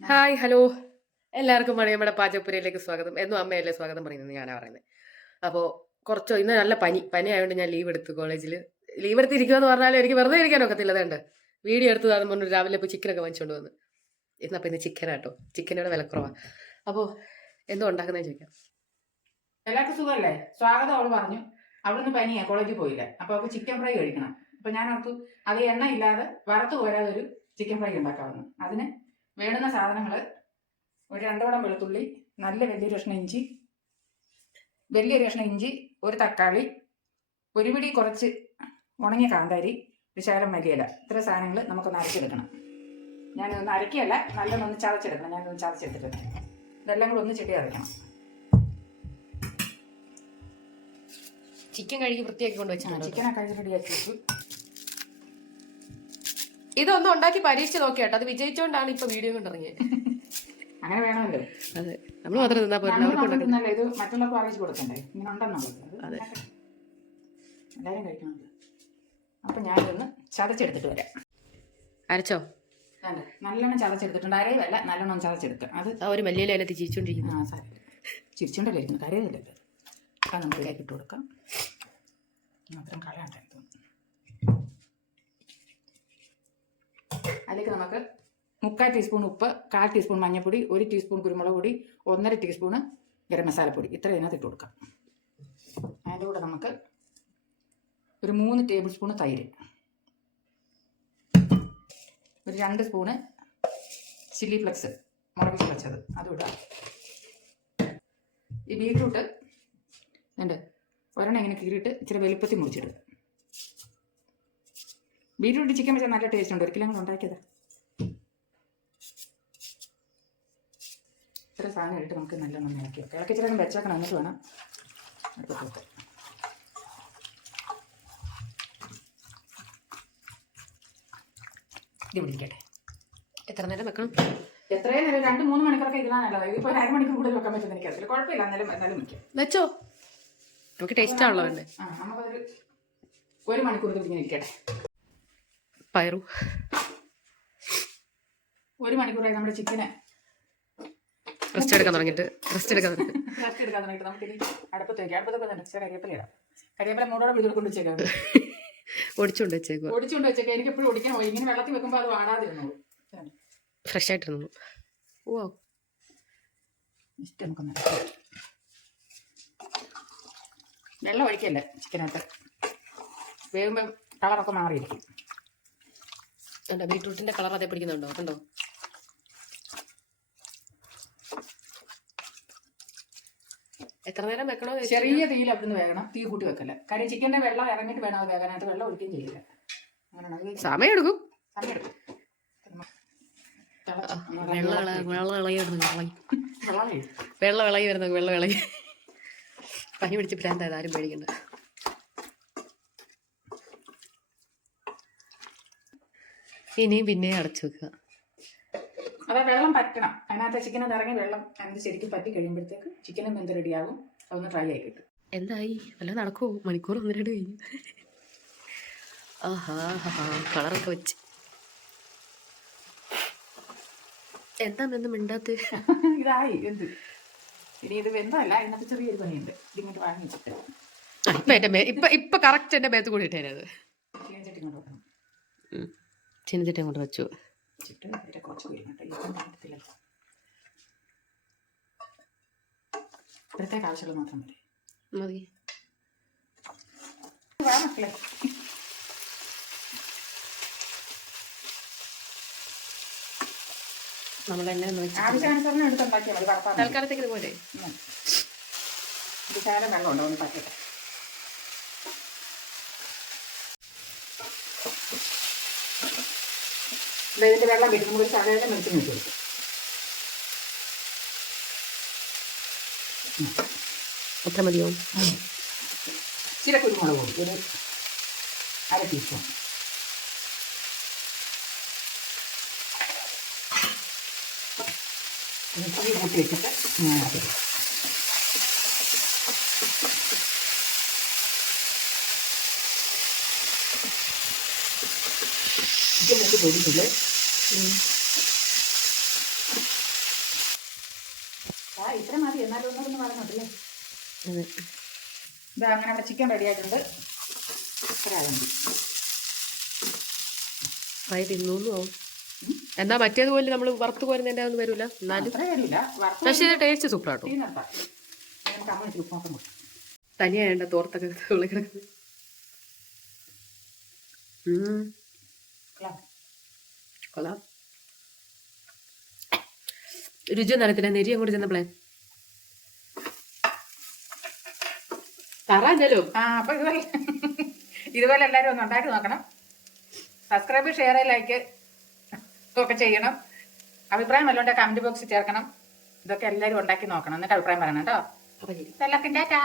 Hi hello. എല്ലാവർക്കും മണിയമ്മയുടെ പാചകപ്പുരയിലേക്ക് സ്വാഗതം. എന്നും അമ്മയല്ലേ സ്വാഗതം പറയുന്നത്? ഞാനാ പറയുന്നത് അപ്പോൾ കുറച്ചോ ഇന്ന് നല്ല പനി. പനി ആയതുകൊണ്ട് ഞാൻ ലീവ് എടുത്തു കോളേജിൽ ലീവ് എടുത്തിരിക്കുക എന്ന് പറഞ്ഞാലും എനിക്ക് വെറുതെ ഇരിക്കാൻ ഒക്കത്തില്ല. അതുകൊണ്ട് വീഡിയോ എടുത്തു അതെന്ന് പറഞ്ഞു രാവിലെ ഇപ്പോൾ ചിക്കനൊക്കെ വാങ്ങിച്ചുകൊണ്ട് വന്ന്. ഇന്നപ്പോൾ ഇന്ന് ചിക്കനാട്ടോ ചിക്കനോട് വിലക്കുറവാണ് അപ്പോൾ എന്തോ ഉണ്ടാക്കുന്നതെന്ന് ചോദിക്കാം. എല്ലാവർക്കും സുഖമല്ലേ? സ്വാഗതം അവൾ പറഞ്ഞു. അവിടുന്ന് പനിയാ കോളേജിൽ പോയില്ല. അപ്പോൾ അവൾക്ക് ചിക്കൻ ഫ്രൈ കഴിക്കണം. അപ്പോൾ ഞാൻ ഓർത്തു അത് എണ്ണ ഇല്ലാതെ വറുത്ത് പോരാതെ ഒരു ചിക്കൻ ഫ്രൈ ഉണ്ടാക്കാവുന്നു അതിന് വേണ്ടുന്ന സാധനങ്ങൾ ഒരു രണ്ടോളം വെളുത്തുള്ളി നല്ല വലിയൊരു കഷ്ണം ഇഞ്ചി വലിയൊരു കഷ്ണം ഇഞ്ചി ഒരു തക്കാളി ഒരു പിടി കുറച്ച് ഉണങ്ങിയ കാന്താരി വിശാലം മല്ലിയില. ഇത്ര സാധനങ്ങൾ നമുക്കൊന്ന് അരച്ചെടുക്കണം. ഞാനൊന്ന് അരക്കിയല്ല നല്ലൊന്ന് ചതച്ചെടുക്കണം. ഞാനൊന്ന് ചതച്ചെടുത്തിട്ട് ഇതെല്ലാം കൂടെ ഒന്ന് ചെടി അരയ്ക്കണം ചിക്കൻ കഴുകി വൃത്തിയാക്കി കൊണ്ട് വെച്ചാൽ ചിക്കനൊക്കെ കഴിച്ച് റെഡിയാക്കി വെച്ചു. ഇതൊന്നും ഉണ്ടാക്കി പരീക്ഷിച്ച് നോക്കിയാട്ടോ അത് വിജയിച്ചോണ്ടാണ് ഇപ്പൊ വീഡിയോ കൊണ്ടിറങ്ങിയത് അങ്ങനെ വേണമല്ലോ. അതെ. നമ്മൾ മാത്രം തിന്നാ ഇത് മറ്റുള്ളവർക്ക് അറിയിച്ചു കൊടുക്കണ്ടേ? ഇങ്ങനെ ഉണ്ടെന്നുള്ളത് അത്. എല്ലാവരും അപ്പൊ ഞാനിതൊന്ന് ചതച്ചെടുത്തിട്ട് വരാം. അരച്ചോ? അതെ. നല്ലോണം ചതച്ചെടുത്തിട്ടുണ്ട്. അരയല്ല നല്ലോണം ചതച്ചെടുത്ത്. അത് ആ ഒരു മല്ലിയില അതിനകത്ത് ചിരിച്ചോണ്ടിരിക്കുന്നു. ആ സാരി. ചിരിച്ചുകൊണ്ടല്ലേ ഇരിക്കുന്നു കരയുന്നില്ല അപ്പം നമുക്ക് ഇട്ട് കൊടുക്കാം. മാത്രം കളയണ്ടായിരുന്നു അതിലേക്ക് നമുക്ക് മുക്കാൽ ടീസ്പൂൺ ഉപ്പ് കാൽ ടീസ്പൂൺ മഞ്ഞൾപ്പൊടി ഒരു ടീസ്പൂൺ കുരുമുളക് പൊടി ഒന്നര ടീസ്പൂൺ ഗരം മസാലപ്പൊടി ഇത്ര ഇതിനകത്ത് ഇട്ട് കൊടുക്കാം. അതിന്റെ കൂടെ നമുക്ക് ഒരു മൂന്ന് ടേബിൾ സ്പൂണ് തൈര്. ഒരു രണ്ട് സ്പൂണ് ചില്ലി ഫ്ലെക്സ് മുളക് വെച്ചത് അതും ഈ ബീട്രൂട്ട് ഉണ്ട് ഒരെണ്ണം ഇങ്ങനെ കീറിയിട്ട് ഇച്ചിരി വലുപ്പത്തിൽ മുറിച്ചിടും. ബീട്രൂട്ട് ചിക്കൻ വെച്ചാൽ നല്ല ടേസ്റ്റ് ഉണ്ട്. ഒരിക്കലും ഞങ്ങൾ ഉണ്ടാക്കിയതാ. ഇത്ര സാധനം ഇട്ട് നമുക്ക് നല്ലോണം ഇളക്കി വെക്കാം. ഇളക്കി ഇച്ചിരി വെച്ചേക്കണം. എന്നിട്ട് വേണം അടുപ്പത്ത് ഇത് പിടിക്കട്ടെ എത്ര നേരം വെക്കണം? എത്രയും നേരം? രണ്ട് മൂന്ന് മണിക്കൂറൊക്കെ ഇരുന്നാൽ നല്ലതാണ് ഇതിപ്പോൾ ഒരു അരമണിക്കൂർ കൂടുതൽ വെക്കാൻ പറ്റുമെന്ന് എനിക്കറിയില്ല. കുഴപ്പമില്ല. എന്നാലും എന്നാലും വെക്കാം. വെച്ചോ. നമുക്ക് ടേസ്റ്റ് ആണല്ലോ അല്ലേ ആ നമുക്കൊരു ഒരു മണിക്കൂർ ഇങ്ങനെ ഇരിക്കട്ടെ. പയറു. ഒരു മണിക്കൂറായി നമ്മുടെ ചിക്കന്. റെസ്റ്റ് എടുക്കാൻ തുടങ്ങിയിട്ട് റെസ്റ്റ് എടുക്കാൻ തുടങ്ങി ഇറക്കി എടുക്കാൻ തുടങ്ങിയിട്ട് നമുക്കിനി അടുപ്പത്ത് വയ്ക്കാം അടുപ്പത്തൊക്കെ തന്നെ ചില കരിവേപ്പില ഇടാം. കരിവേപ്പില മൂടോടെ പിടിച്ചു കൊണ്ട് വെച്ചേക്കാം. ഒടിച്ചുകൊണ്ട് വെച്ചേക്കുക ഒടിച്ചുകൊണ്ട് വെച്ചേക്കാം. എനിക്ക് എപ്പോഴും ഒടിക്കാൻ പോയി. ഇങ്ങനെ വെള്ളത്തിൽ വെക്കുമ്പോൾ അത് വാടാതെ ഇരുന്നു ഫ്രഷ് ആയിട്ടിരുന്നു. ഓ ഇഷ്ടം നമുക്കൊന്ന്. വെള്ളം ഒഴിക്കല്ലേ ചിക്കനകത്ത്? വേകുമ്പം കളറൊക്കെ മാറിയിരിക്കും. അല്ല ബീട്രൂട്ടിന്റെ കളർ അതേ പിടിക്കുന്നുണ്ടോ? കണ്ടോ? എത്ര നേരം വെക്കണോ ചെറിയ തീയിൽ അവിടുന്ന് വേകണം. തീ കൂട്ടി വെക്കല്ല. കാര്യം ചിക്കന്റെ വെള്ളം ഇറങ്ങിയിട്ട് വേണം അത് വേകാനായിട്ട് വെള്ളം ഒഴിക്കുകയും ചെയ്യില്ല. അങ്ങനെയാണ് സമയം എടുക്കും. സമയമെടുക്കും. തിളച്ച് ഒന്ന് വെള്ളം വെള്ളം ഇളകി വരുന്നു വെള്ളം ഒഴിക്കും. ഇളകി. വരുന്നു വെള്ളം ഇളകി. പനി പിടിച്ച് പ്രാന്തായത് ആരും പേടിക്കണ്ട. ഇനിയും പിന്നെ അടച്ചു വെക്കുക. അതാ വെള്ളം പറ്റണം. അതിനകത്ത് ചിക്കൻ ഇറങ്ങി വെള്ളം അതിന് ശരിക്കും പറ്റി കഴിയുമ്പോഴത്തേക്ക് ചിക്കനും വെന്ത് റെഡിയാകും അതൊന്ന് ട്രൈ ആയി കിട്ടും. എന്തായി? അല്ല നടക്കുമോ മണിക്കൂർ ഒന്ന് രണ്ട് കഴിഞ്ഞു. ആഹാ ഹാ കളറൊക്കെ വെച്ച്. എന്താ എന്തും മിണ്ടാത്ത? ഇതായി എന്ത് ഇനി ഇത് വെന്തല്ല ഇതിനകത്ത് ചെറിയൊരു പണിയുണ്ട്. ഇതിങ്ങോട്ട് വാങ്ങിച്ചിട്ട് ഇപ്പൊ എന്റെ ഇപ്പൊ ഇപ്പൊ കറക്റ്റ് എന്റെ മേത്ത് കൂടി ഇട്ടേനത് ചിക്കൻ ചട്ടി ചിന്നച്ചട്ടി അങ്ങോട്ട് വെച്ചു. ഇപ്പോഴത്തേക്ക് ആവശ്യമുള്ള മാത്രം മതി. മതി. വാ മക്കളെ. നമ്മൾ എങ്ങനെ ആവശ്യാനുസരണം എടുത്തുണ്ടാക്കിയാൽ മതി. തൽക്കാലത്തേക്ക് ഇതുപോലെ ഉം. ഇത് വെള്ളം ഉണ്ടോ? ഒന്ന് പറ്റട്ടെ ദേ ഇതിന്റെ വെള്ളം കിട്ടുമ്പോൾ ഒരു ശകലം വെളിച്ചെണ്ണ ഇട്ട് കൊടുക്കും. എത്ര മതിയോ? ചില കുരുമുളക് പൊടി ഒരു അര ടീസ്പൂൺ. തീ കൂട്ടി വെച്ചിട്ട് വെച്ച് പൊടിച്ചിട്ട് ഇത്ര മതി. എന്നാലും ഒന്നും പറഞ്ഞിട്ടില്ലേ ഇതാ അങ്ങനെ ചിക്കൻ റെഡി ആയിട്ടുണ്ട്. ഇത്ര ആയാൽ മതി. ഫ്രൈ തിന്നൂന്നു ആവും. എന്നാ മറ്റേതുപോലെ നമ്മൾ വറുത്ത് കോരുന്നതിന്റെ ഒന്നും വരില്ല എന്നാലും പക്ഷേ ടേസ്റ്റ് സൂപ്പർ ആട്ടോ. തനിയായ തോർത്തൊക്കെ തുള്ളി കിടക്കുന്നത് ഉം. കൊള്ളാം. രുചി നരത്തില്ല നെരി അങ്ങോട്ട് ചെന്നപ്പോളേ. തറാഞ്ഞല്ലോ ആ അപ്പൊ ഇതുപോലെ. ഇതുപോലെ എല്ലാവരും ഒന്ന് ഉണ്ടാക്കി നോക്കണം. സബ്സ്ക്രൈബ് ഷെയർ ലൈക്ക് ഒക്കെ ചെയ്യണം. അഭിപ്രായം വല്ലതും കമന്റ് ബോക്സിൽ ചേർക്കണം. ഇതൊക്കെ എല്ലാരും ഉണ്ടാക്കി നോക്കണം. എന്നിട്ട് അഭിപ്രായം പറയണം കേട്ടോ. അപ്പൊ എല്ലാവർക്കും ടാറ്റാ.